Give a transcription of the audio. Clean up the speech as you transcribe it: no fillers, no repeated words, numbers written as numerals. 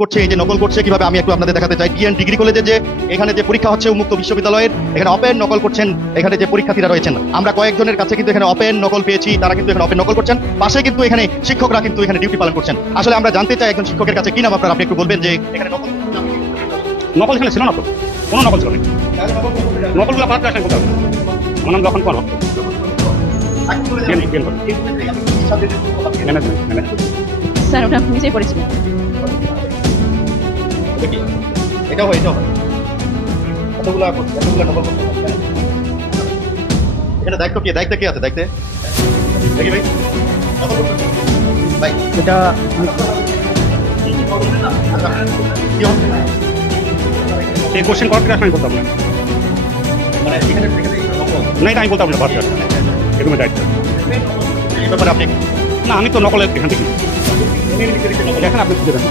করছে, এই যে নকল করছে কিভাবে আমি একটু আপনাদের দেখাতে চাই। ডিএন ডিগ্রি কলেজে যে এখানে যে পরীক্ষা হচ্ছে উন্মুক্ত বিশ্ববিদ্যালয়ের, এখানে অপেন নকল করছেন এখানে যে পরীক্ষার্থীরা রয়েছেন। আমরা কয়েকজনের কাছে কিন্তু এখানে অপেন নকল পেয়েছি, তারা কিন্তু এখানে অপেন নকল করছেন। পাশে কিন্তু এখানে শিক্ষকরা কিন্তু এখানে ডিউটি পালন করছেন। আসলে আমরা জানতে চাই একজন শিক্ষকের কাছে কি নাম আপনার, আপনি একটু বলবেন যে এখানে নকল নকল এখানে ছিল না তো, কোনো নকল ছিল না। নকলগুলো পাওয়া আসেন কোথাও। আমার নাম লক্ষণ কর, ম্যানেজমেন্ট। স্যার ওটা নিজেই পড়েছিলেন। এটাও হয়, এটাও হয়। কতগুলো নকল করতে পারছেন? এখানে দায়িত্ব কে আছে দেখতে দেখি ভাই। ভাই এটা কি হচ্ছে? এই কোশ্চেন করার আসেন করতাম না। মানে এখানে নকল না, এটা আমি বলতাম না, ভাবতে আসেন এরকম দায়িত্ব। এই ব্যাপারে আপনি না, আমি তো নকলের এখান থেকে দেখেন, আপনি খুঁজে দেন।